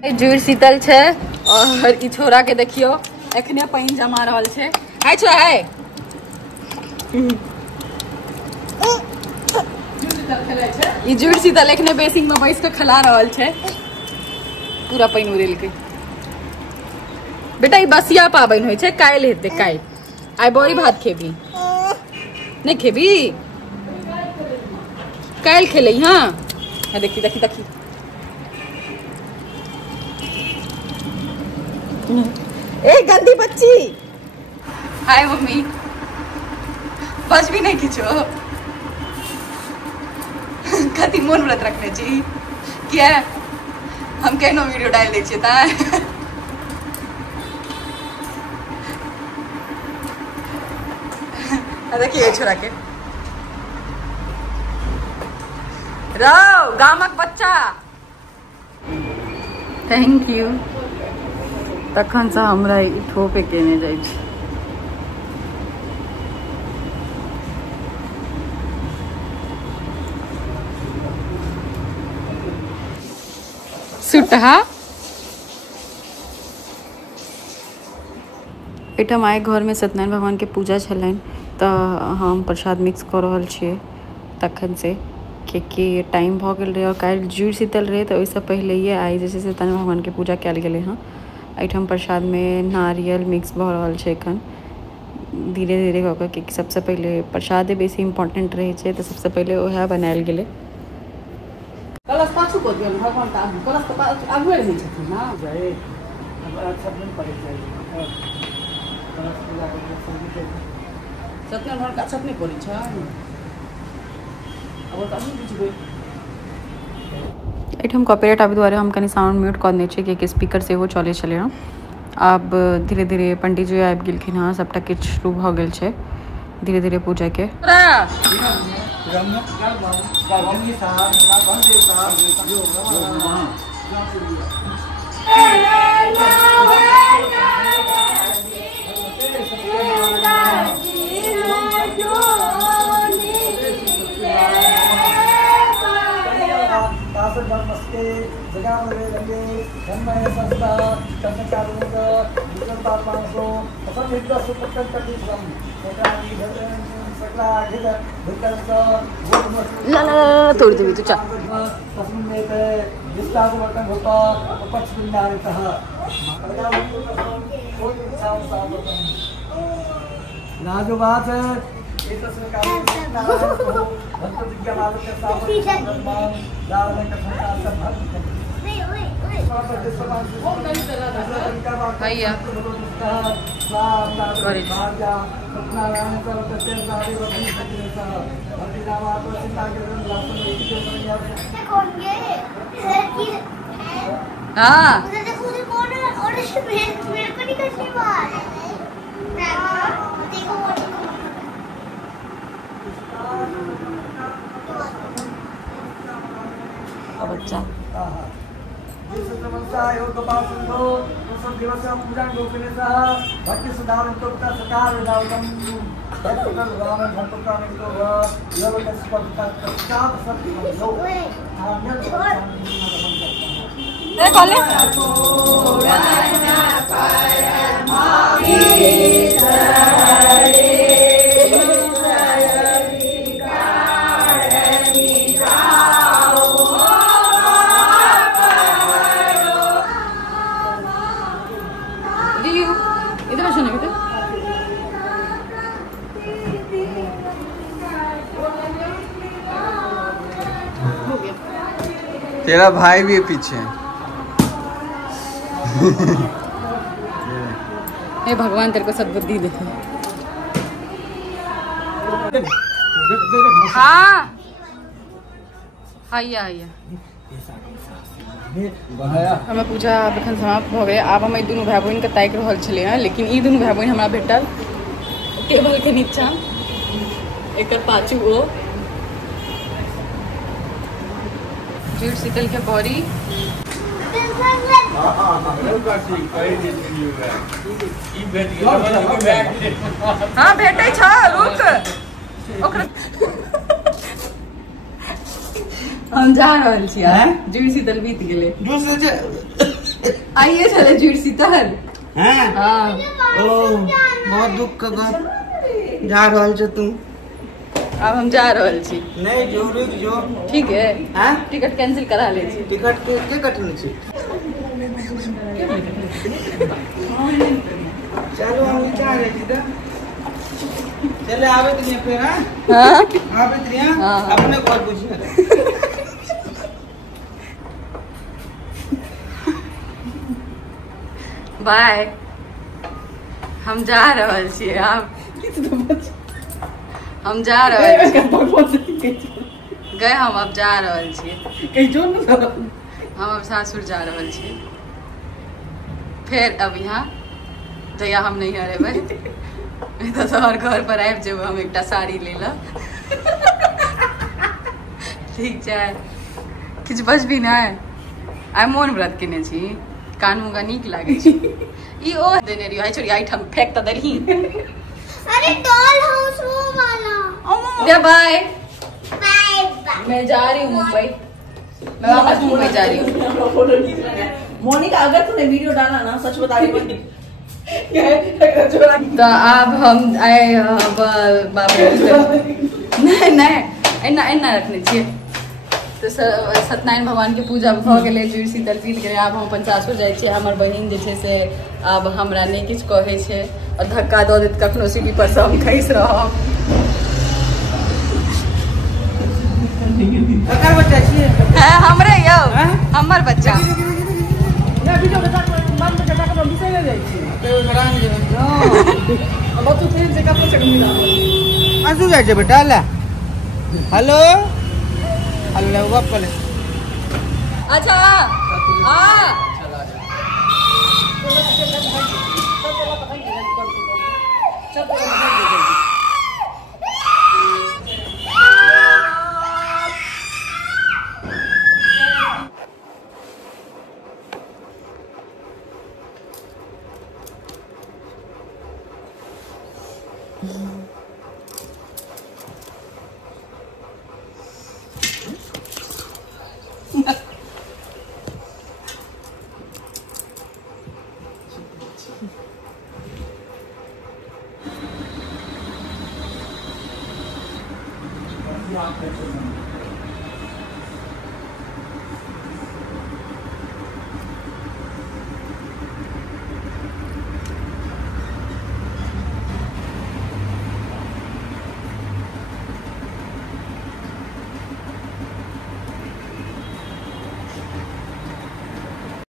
जुड़ शीतल छे और ई छोरा के देखियो एखने पानी जमा रहल छे। हाय छोरा हाय। ई जुड़ शीतल एखने बेसिन में बैस के खिला रहल छे। पूरा पानी उड़ेल के। बेटा ई बसिया पाबन होय छे, काइल हेते काइल। आइ बड़ी भात खेबी नहीं खेबी काइल खेले। हाँ देखी देखी देखी ए गंदी बच्ची। हाय मम्मी बस भी नहीं खींचो। कति मन व्रत रखने छी क्या हम केनो वीडियो डाल दे छियै त देखिए छोरा के रो गामक बच्चा। Thank you. तखन से हमरा ई ठोपे केने जाइ छै। सुटहा एठम आए घर में सत्यनारायण भगवान के पूजा छलन तो हम प्रसाद मिक्स कर रहल छियै तखन से कि टाइम भ गेल रहे और काल्हि जुड़ शीतल रहे तो ओहिसँ पहले आई जैसे सत्यनारायण भगवान के पूजा कयल गेलै हँ। एठम प्रसाद में नारियल मिक्स भ रहल छै। एखन धीरे धीरे कऽ के कि सबसे पहले प्रसादे बेसी इम्पोर्टेंट रहे छै तो सबसे पहले वह बनायल गेलै। कलश पाछू को दियौ भगवान का कलश के आगू रहै छथिन ना जाय अच्छा नहीं पड़े छै। सत्यनारायण भगवान का अच्छा नहीं पड़े छै। एठम कॉपीराइट आबि दुआरे हम कनी साउंड म्यूट कऽ देने छियै कि स्पीकर सेहो चलै छलै हँ। आब धीरे धीरे पंडित जी आबि गेलखिन हँ। सबटा किछु शुरू भऽ गेल छै धीरे धीरे पूजा के। ला तोड़ देवी तू चल। जो बात है भैया हाँ बच्चा भक्ति सुधार सकार तेरा भाई भी है पीछे। हे भगवान तेरे को सद्बुद्धि दे। हाँ आइया आइया हमें पूजा एखन समाप्त भ गए। आब हम दुनू भाई बहन के ताकि रहल छलियै हँ लेकिन ई दुनू भाई बहन हमरा भेटल टेबल के नीचा एक पाछू ओ जुड़ शीतल के बड़ी हाँ भेटे छ रुक ओकरा हम जा रहल छियै जुड़ शीतल बीत गेलै। आइए चले जुड़ शीतल। हैं हाँ ओ बहुत दुख का गप जा रहल छ तू। अब हम जा रहल छी। नहीं जो रुक जो। ठीक है हैं टिकट कैंसिल करा ले छी। टिकट के कटने छी। चलो हम विचार है सीधा चले आवे तो नहीं फिर। हां हाँ आवे तो नहीं हाँ। अपने घर पूछिए। बाय हम जा रहल छी। आप हम जा रहल छी गए हम अब जा रहल छी। हम अब सासुर जा रहल छी। फिर अब यहाँ जहिया हम नहीं हरेबै तो तोहर घर पर आबि जेबै हम एकटा साड़ी ले ला। ठीक छै किछु बजबी नहि। आइ मौन व्रत केने छी कान मुँगा नीक लागै छै। ई ओ देने रहियो आइ छोड़ी आइ ठम फेंक त देलही। अरे डॉल हाउस वो वाला। बाय बाय मैं जा रही हूँ मुंबई। मैं वापस मुंबई जा रही हूँ। मोनिका अगर तूने वीडियो डाला ना सच बता रही हूँ। तो अब हम आए बाबू नहीं एना एना रखने छिए। तो सत्यनारायण भगवान के पूजा भ गेलै जुड़ शीतल पील गेलै। आब हम अपन सासुर जाइ छियै। हमर बहिन जे छै से आब हमरा नहि किछु कहै छै और धक्का दऽ देत कखनो सीढ़ी पर से हम खसि रहब। ककर बच्चा छिए? है हमरे यौ हमर बच्चा। आंसू जाइ छै बेटा ले। हेलो हेलो बाप ले। अच्छा हाँ